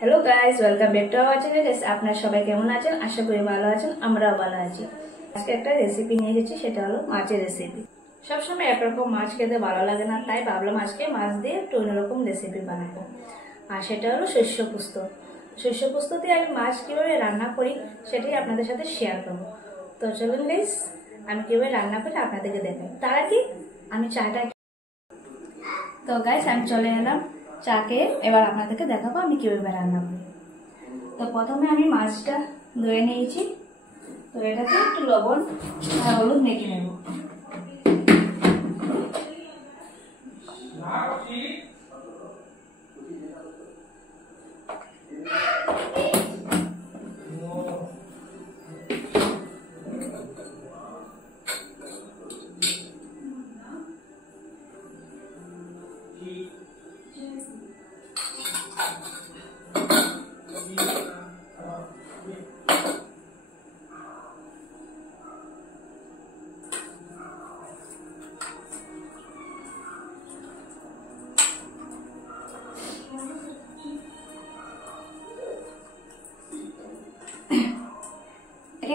Hello guys, welcome back to our channel. আপনারা সবাই কেমন আছেন? আশা করি ভালো আছেন, আমরাও ভালো আছি। আজকে একটা রেসিপি নিয়ে এসেছি, সেটা হলো মাছের রেসিপি। সবসময় একরকম মাছ খেতে ভালো লাগে না, তাই ভাবলাম আজকে মাছ দিয়ে একটু অন্যরকম রেসিপি বানাবো। আর সেটা হলো শস্য পোস্ত। শস্য পোস্ত দিয়ে আমি মাছ কিভাবে রান্না করি সেটাই আপনাদের সাথে শেয়ার করবো। তো চলুন গাইস, আমি কিভাবে রান্না করি আপনাদেরকে দেখাই। তার আগে আমি চাটা, তো গাইস আমি চলে এলাম চাকে। এবার আপনাদেরকে দেখাবো আমি কিভাবে রান্না করি। তো প্রথমে আমি মাছটা ধুয়ে নিয়েছি, তো এটাতে একটু লবণ আর হলুদ মেখে নেব।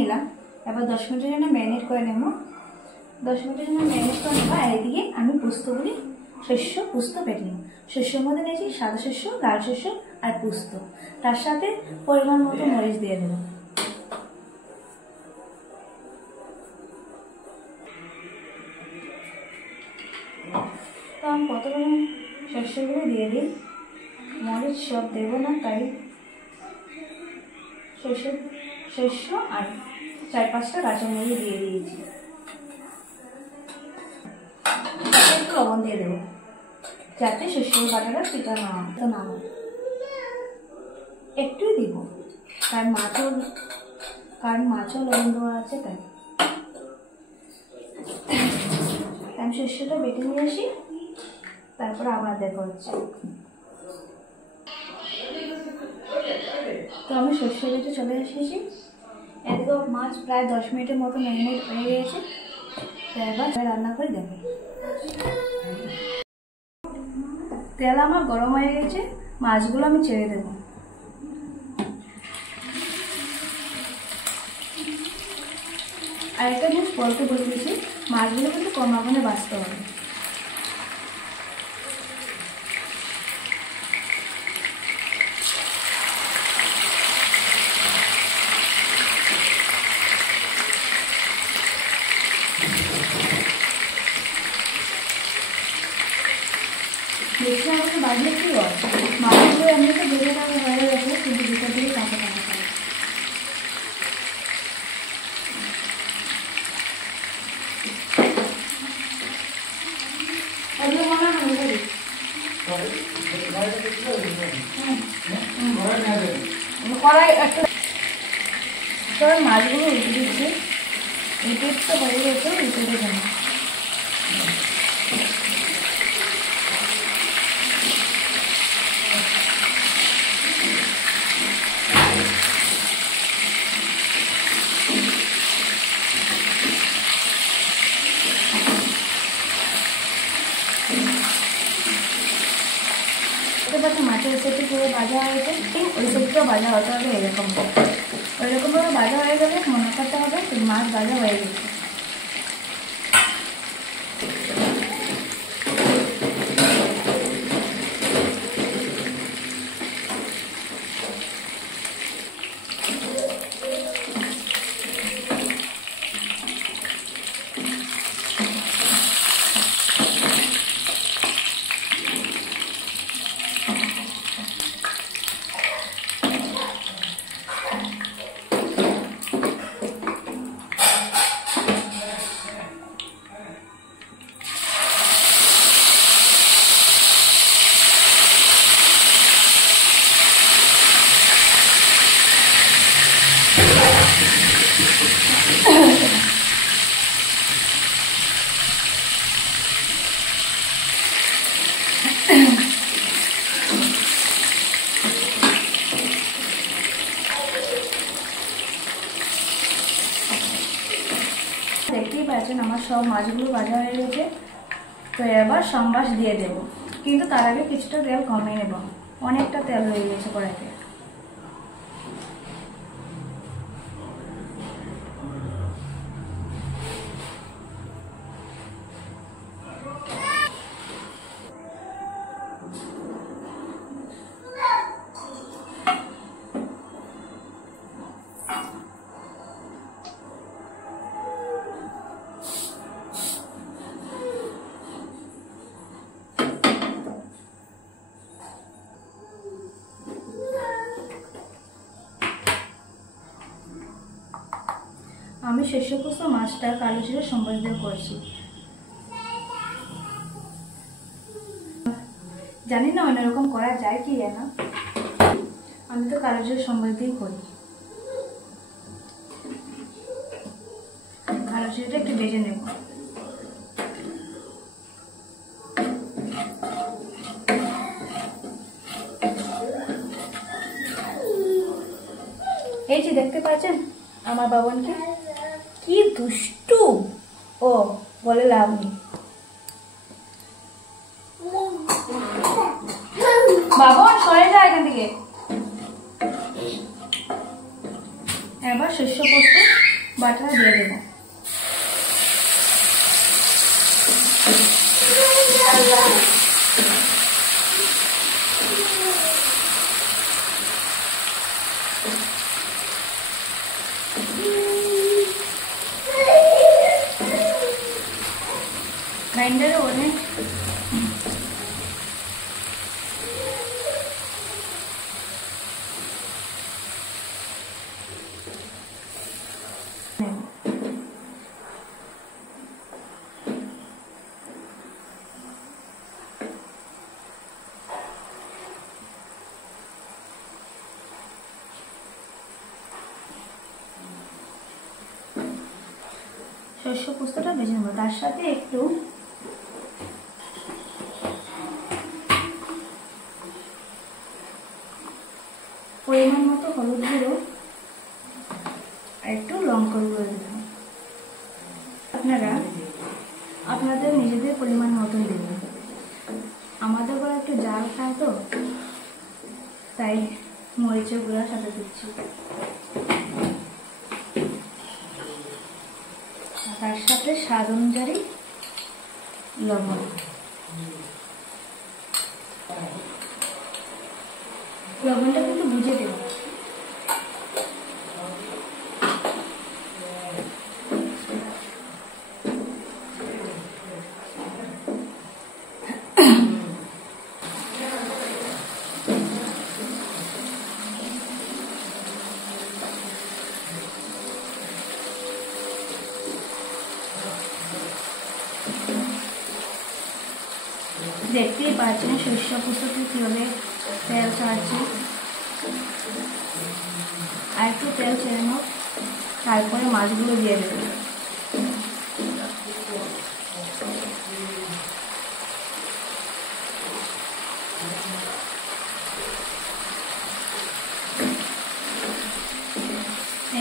নিলাম, এবার 10 মিনিটের জন্য ম্যারিনেট করে নেব। 10 মিনিটের জন্য ম্যারিনেট করে নেব। আর এদিকে আমি পোস্তগুলি শস্য পোস্ত বেটে নেব। শস্যের মধ্যে নিয়েছি সাদা শস্য, লাল শস্য আর পোস্ত। তার সাথে পরিমাণ মতো মরিচ দিয়ে দেব। তো আমি প্রথমে শস্যগুলো দিয়ে দিই, মরিচ সব দেব না, তাই শস্য আর 4-5টা কাঁচামরিচ দিয়ে দিয়েছি। একটু লবণ দিয়ে দেবো যাতে শস্যের বাটাটা পিঠা না হয়। একটুই দিব, কারণ মাছও লবণ দেওয়া আছে, তাই আমি শস্যটা বেটে নিয়ে আসি, তারপর আবার দেখা হচ্ছে। তো আমি শস্য বেটে চলে এসেছি। এদিকে মাছ প্রায় 10 মিনিটের মতো ম্যারিনেট হয়ে গিয়েছে। তো এবার রান্না করে দেবো। তেল আমার গরম হয়ে গেছে, মাছগুলো আমি ছেড়ে দেবো। আর একটা জিনিস বলতে ভুলে গেছি, মাছগুলো কিন্তু কম আগুনে ভাজতে হবে। বেশি আমাকে বাজলে কি হয়, মাছগুলো এমনি তো ভেজে টাকা হয়ে গেছে, কিন্তু ভিতর দিকে কাঁচা কাঁচা থাকে। এগুলো মনে হয় কড়াই একটা মাছগুলো উঠে দিচ্ছি। উঠে তো হয়ে গেছে, উঠে দেবো না। মাছের সাথে পুরো ভাজা হয়ে গেছে, ওই সাইডটাও ভাজা হতে হবে। ওইরকমভাবে ভাজা হয়ে গেলে মনে করতে হবে মাছ ভাজা হয়ে গেছে। দেখতেই পাচ্ছেন আমার সব মাছগুলো ভাজা হয়ে গেছে। তো এবার সম্বাস দিয়ে দেব, কিন্তু তার আগে কিছুটা তেল কমিয়ে নেব, অনেকটা তেল হয়ে গেছে কড়াইতে। শস্য পোস্ত মাছটা কালো জিরে সম্বর দিয়ে করছি। জানি না অন্যরকম করা যায় কি না, আমি তো কালো জিরে সম্বর দিয়েই করি। কালো জিরেটা একটু ভেজে নেব। এই যে দেখতে পাচ্ছেন আমার বাবনকে, কি দুষ্টু ও, বলে লাভ নেই। বাবন সরে যা এখান থেকে। এবার শস্য পোস্ত বাটা দিয়ে দেব। গ্রাইন্ডারে অনেক শস্য পোস্তটা ভেজে নেব। তার সাথে একটু পরিমাণ মতো হলুদ গুঁড়ো আর একটু লঙ্কা গুঁড়ো দেবেন। আপনারা আপনাদের নিজেদের পরিমাণ মতন দেবেন। আমাদের ঘরে একটু জাল খায় তো, তাই মরিচের গুঁড়ার সাথে দিচ্ছি। তার সাথে স্বাদ অনুযায়ী লবণ। লবণটা কিন্তু বুঝে দেব। দেখতেই পাচ্ছেন শস্য পোস্ততে কিভাবে তেল ছাড়ছে। আর একটু তেল ছেড়ে নেব, তারপরে মাছগুলো দিয়ে দেব।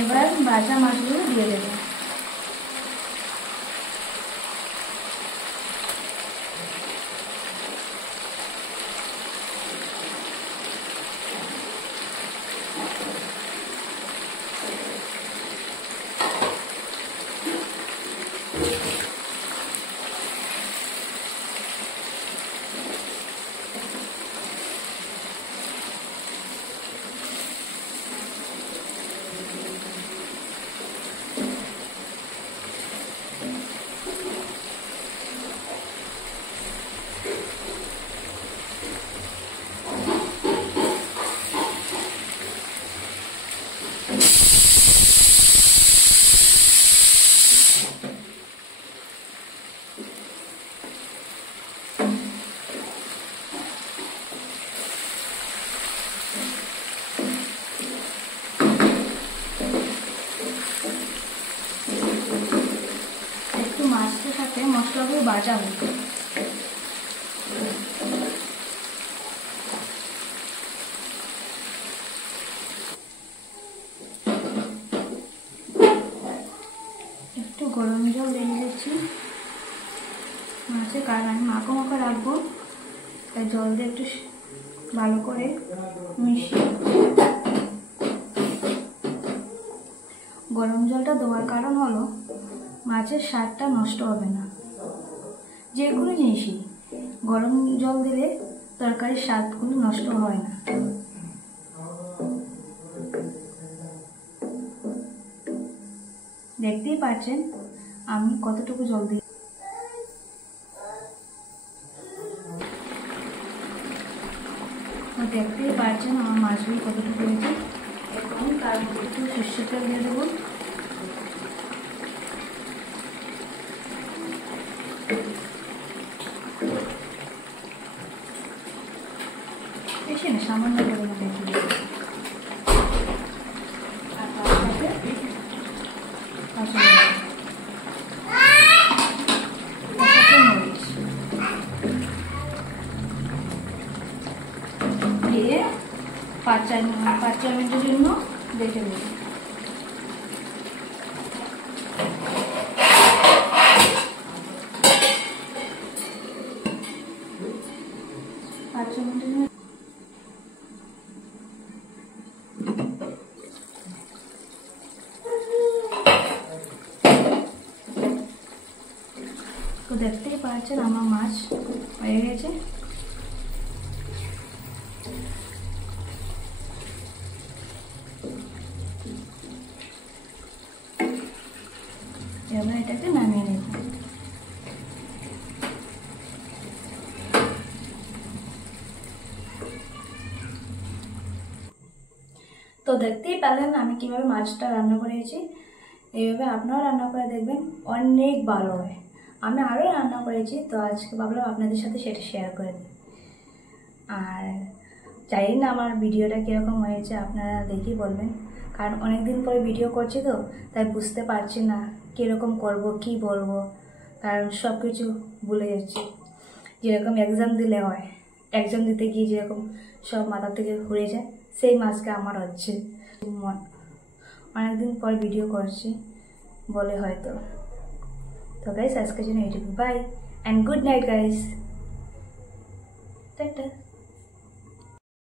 এবার ভাজা মাছগুলো দিয়ে দেব। মাছের সাথে মশলাগুলো ভাজা হবে। একটু গরম জল দিয়ে দিচ্ছি মাছে, কারণ আমি মাখো মাখো রাখবো, তাই জল দিয়ে একটু ভালো করে মিশিয়ে। গরম জলটা দেওয়ার কারণ হলো মাছের স্বাদটা নষ্ট হবে না। যে কোনো জিনিসই গরম জল দিলে তরকারির স্বাদগুলো নষ্ট হয় না। দেখতেই পাচ্ছেন আমি কতটুকু জল দিই। দেখতেই পাচ্ছেন আমার মাছগুলো কতটুকু হয়েছে। এখন তার মধ্যে একটু সর্ষের তেল দিয়ে দেবো। সামান্য পরিমাণে একটু দিয়ে দেবো। আর তার সাথে কাঁচামরিচ, মরিচ দিয়ে 5-4 মিনিটের জন্য রেখে দেবো। তো দেখতেই পাচ্ছেন আমার মাছ হয়ে গেছে। এবার এটাকে নামিয়ে নেব। তো দেখতেই পেলেন আমি কিভাবে মাছটা রান্না করেছি। এইভাবে আপনারাও রান্না করে দেখবেন, অনেক ভালো হয়। আমি আরও রান্না করেছি, তো আজকে ভাবলাম আপনাদের সাথে সেটা শেয়ার করে দিই। আর জানি না আমার ভিডিওটা কীরকম হয়েছে, আপনারা দেখেই বলবেন, কারণ অনেক দিন পরে ভিডিও করছি তো তাই বুঝতে পারছি না কীরকম করব, কি বলবো, কারণ সব কিছু ভুলে যাচ্ছি। যেরকম এক্সাম দিলে হয়, এক্সাম দিতে গিয়ে যেরকম সব মাথা থেকে ঘুরে যায়, সেই মাছকে আমার হচ্ছে। অনেকদিন পর ভিডিও করছি বলে হয়তো। তো গাইস আজকের জন্য এইটুকু, bye and good night guys, tata.